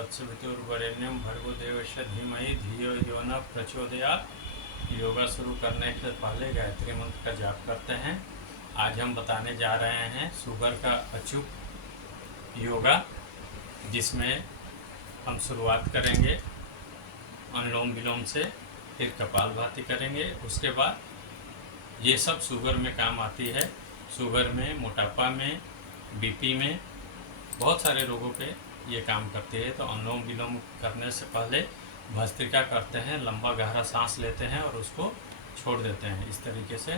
तत्सवितुर्वरेण्यं भर्गो देवस्य धीमहि धियो यो न प्रचोदयात्। योगा शुरू करने से पहले गायत्री मंत्र का जाप करते हैं। आज हम बताने जा रहे हैं शुगर का अचूक योगा, जिसमें हम शुरुआत करेंगे अनुलोम विलोम से, फिर कपालभाति करेंगे। उसके बाद ये सब शुगर में काम आती है। शुगर में, मोटापा में, बीपी में, बहुत सारे रोगों पे ये काम करती है। तो अनुलोम विलोम करने से पहले भस्त्रिका करते हैं, लंबा गहरा सांस लेते हैं और उसको छोड़ देते हैं इस तरीके से।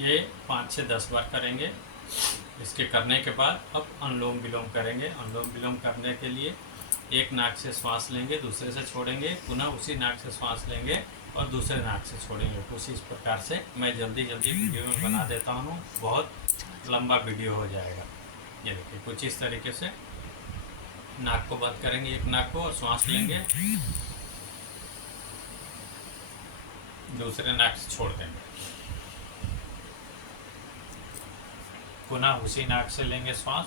ये 5 से 10 बार करेंगे। इसके करने के बाद अब अनुलोम विलोम करेंगे। अनुलोम विलोम करने के लिए एक नाक से श्वास लेंगे, दूसरे से छोड़ेंगे, पुनः उसी नाक से श्वास लेंगे और दूसरे नाक से छोड़ेंगे। कुछ इस प्रकार से मैं जल्दी वीडियो में बना देता हूँ, बहुत लंबा वीडियो हो जाएगा। ये देखिए, कुछ इस तरीके से नाक को बंद करेंगे, एक नाक को, और श्वास लेंगे, दूसरे नाक से छोड़ देंगे। पुनः उसी नाक से लेंगे श्वास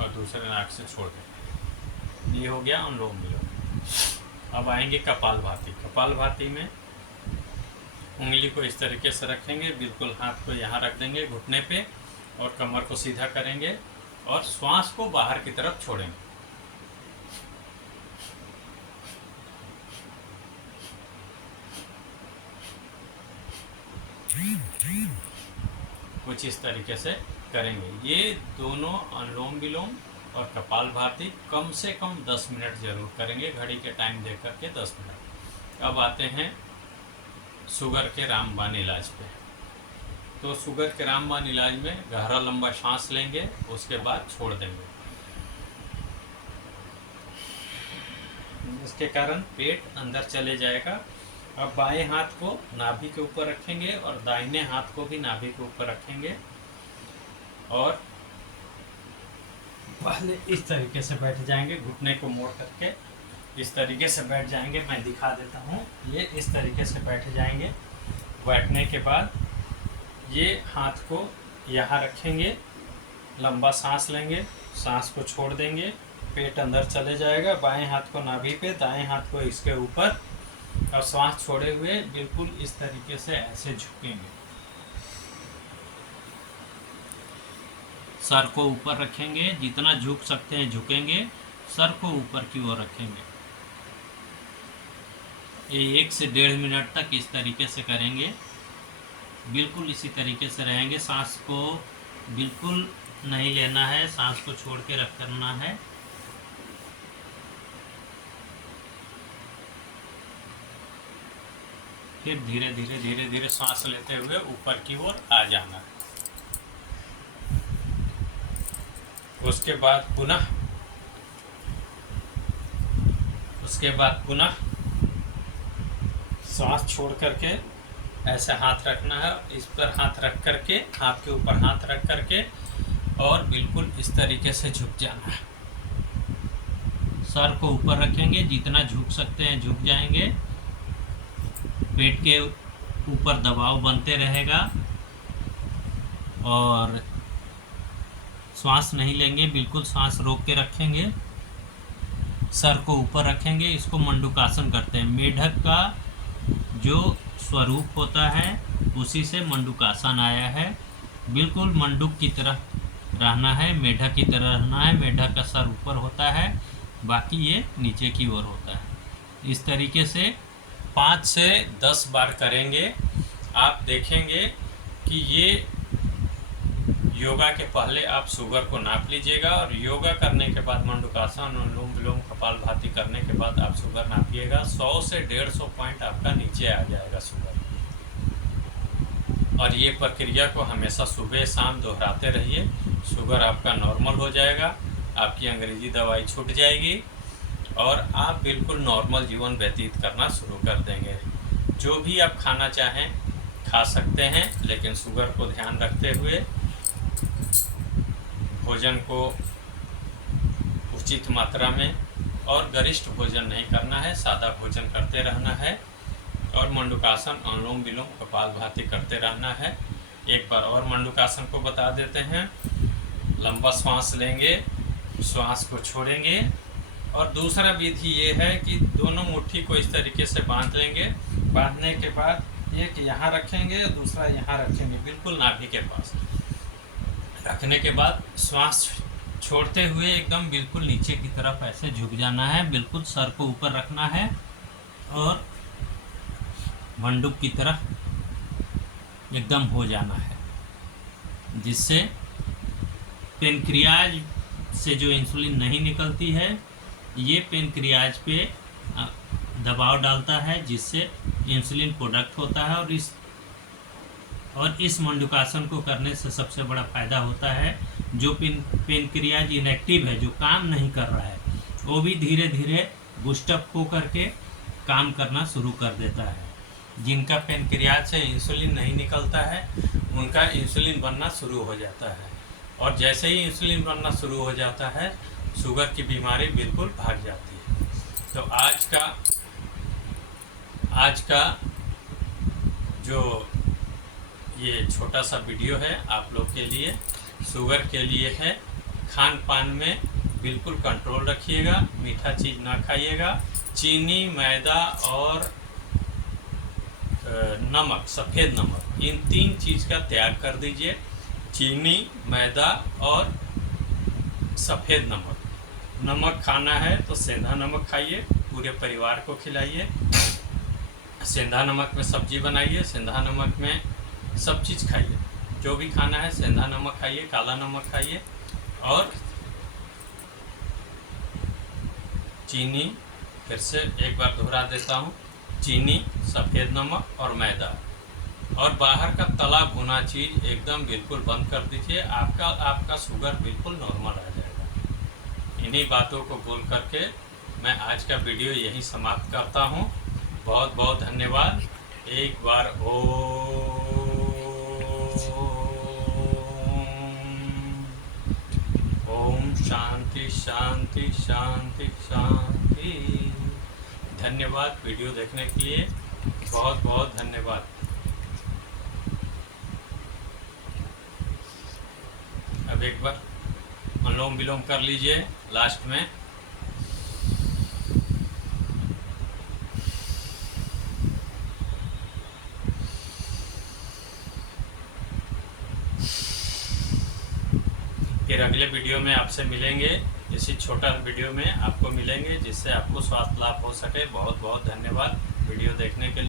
और दूसरे नाक से छोड़ देंगे। ये हो गया अनुलोम विलोम। अब आएंगे कपालभाति। कपालभाति में उंगली को इस तरीके से रखेंगे, बिल्कुल हाथ को यहाँ रख देंगे घुटने पे, और कमर को सीधा करेंगे और श्वास को बाहर की तरफ छोड़ेंगे। कुछ इस तरीके से करेंगे। ये दोनों अनुलोम विलोम और कपालभाति कम से कम 10 मिनट जरूर करेंगे, घड़ी के टाइम देख करके 10 मिनट। अब आते हैं शुगर के रामबाण इलाज पे। तो शुगर के रामबाण इलाज में गहरा लंबा सांस लेंगे, उसके बाद छोड़ देंगे। इसके कारण पेट अंदर चले जाएगा। अब बाएं हाथ को नाभि के ऊपर रखेंगे और दाहिने हाथ को भी नाभि के ऊपर रखेंगे और पहले इस तरीके से बैठ जाएंगे, घुटने को मोड़ करके इस तरीके से बैठ जाएंगे। मैं दिखा देता हूँ। ये इस तरीके से बैठ जाएंगे। बैठने के बाद ये हाथ को यहाँ रखेंगे, लंबा सांस लेंगे, सांस को छोड़ देंगे, पेट अंदर चले जाएगा। बाएं हाथ को नाभि पे, दाएं हाथ को इसके ऊपर, और श्वास छोड़े हुए बिल्कुल इस तरीके से ऐसे झुकेंगे। सर को ऊपर रखेंगे, जितना झुक सकते हैं झुकेंगे, सर को ऊपर की ओर रखेंगे। ये 1 से 1.5 मिनट तक इस तरीके से करेंगे। बिल्कुल इसी तरीके से रहेंगे। सांस को बिल्कुल नहीं लेना है, सांस को छोड़ के रख करना है। फिर धीरे धीरे सांस लेते हुए ऊपर की ओर आ जाना है। उसके बाद पुनः सांस छोड़ करके ऐसे हाथ रखना है, इस पर हाथ रख करके, हाथ के ऊपर हाथ रख करके, और बिल्कुल इस तरीके से झुक जाना है। सर को ऊपर रखेंगे, जितना झुक सकते हैं झुक जाएंगे। पेट के ऊपर दबाव बनते रहेगा और श्वास नहीं लेंगे, बिल्कुल सांस रोक के रखेंगे। सर को ऊपर रखेंगे। इसको मंडूकासन करते हैं। मेढक का जो स्वरूप होता है उसी से मंडूकासन आया है। बिल्कुल मंडूक की तरह रहना है, मेढक की तरह रहना है। मेढक का सर ऊपर होता है, बाकी ये नीचे की ओर होता है। इस तरीके से 5 से 10 बार करेंगे। आप देखेंगे कि ये योगा के पहले आप शुगर को नाप लीजिएगा, और योगा करने के बाद मंडूकासन, अनुलोम विलोम, कपालभाति करने के बाद आप शुगर नापिएगा। 100 से 150 पॉइंट आपका नीचे आ जाएगा शुगर। और ये प्रक्रिया को हमेशा सुबह शाम दोहराते रहिए। शुगर आपका नॉर्मल हो जाएगा, आपकी अंग्रेजी दवाई छूट जाएगी और आप बिल्कुल नॉर्मल जीवन व्यतीत करना शुरू कर देंगे। जो भी आप खाना चाहें खा सकते हैं, लेकिन शुगर को ध्यान रखते हुए भोजन को उचित मात्रा में और गरिष्ठ भोजन नहीं करना है, सादा भोजन करते रहना है और मंडूकासन, अनुलोम विलोम, कपालभाति करते रहना है। एक बार और मंडूकासन को बता देते हैं। लंबा श्वास लेंगे, श्वास को छोड़ेंगे और दूसरा विधि ये है कि दोनों मुट्ठी को इस तरीके से बांध लेंगे। बांधने के बाद एक यहाँ रखेंगे और दूसरा यहाँ रखेंगे, बिल्कुल नाभि के पास रखने के बाद श्वास छोड़ते हुए एकदम बिल्कुल नीचे की तरफ ऐसे झुक जाना है, बिल्कुल सर को ऊपर रखना है और मंडूक की तरफ एकदम हो जाना है, जिससे पेनक्रियाज से जो इंसुलिन नहीं निकलती है ये पेनक्रियाज पे दबाव डालता है, जिससे इंसुलिन प्रोडक्ट होता है। और इस मंडूकासन को करने से सबसे बड़ा फायदा होता है जो पेनक्रियाज इनएक्टिव है, जो काम नहीं कर रहा है, वो भी धीरे धीरे बूस्टअप हो करके काम करना शुरू कर देता है। जिनका पेनक्रियाज से इंसुलिन नहीं निकलता है उनका इंसुलिन बनना शुरू हो जाता है और जैसे ही इंसुलिन बनना शुरू हो जाता है शुगर की बीमारी बिल्कुल भाग जाती है। तो आज का जो ये छोटा सा वीडियो है आप लोग के लिए, शुगर के लिए है। खान पान में बिल्कुल कंट्रोल रखिएगा, मीठा चीज़ ना खाइएगा, चीनी, मैदा और नमक, सफ़ेद नमक, इन 3 चीज़ का त्याग कर दीजिए। चीनी, मैदा और सफ़ेद नमक। नमक खाना है तो सेंधा नमक खाइए, पूरे परिवार को खिलाइए। सेंधा नमक में सब्जी बनाइए, सेंधा नमक में सब चीज़ खाइए, जो भी खाना है सेंधा नमक खाइए, काला नमक खाइए। और चीनी, फिर से एक बार दोहरा देता हूँ, चीनी, सफ़ेद नमक और मैदा और बाहर का तला भुना चीज़ एकदम बिल्कुल बंद कर दीजिए। आपका शुगर बिल्कुल नॉर्मल आ जाएगा। इन्हीं बातों को बोल करके मैं आज का वीडियो यहीं समाप्त करता हूँ। बहुत बहुत धन्यवाद। एक बार ओम शांति शांति शांति शांति। धन्यवाद वीडियो देखने के लिए, बहुत बहुत धन्यवाद। अब एक बार अनुलोम विलोम कर लीजिए लास्ट में। फिर अगले वीडियो में आपसे मिलेंगे, इसी छोटा वीडियो में आपको मिलेंगे जिससे आपको स्वास्थ्य लाभ हो सके। बहुत बहुत धन्यवाद वीडियो देखने के लिए।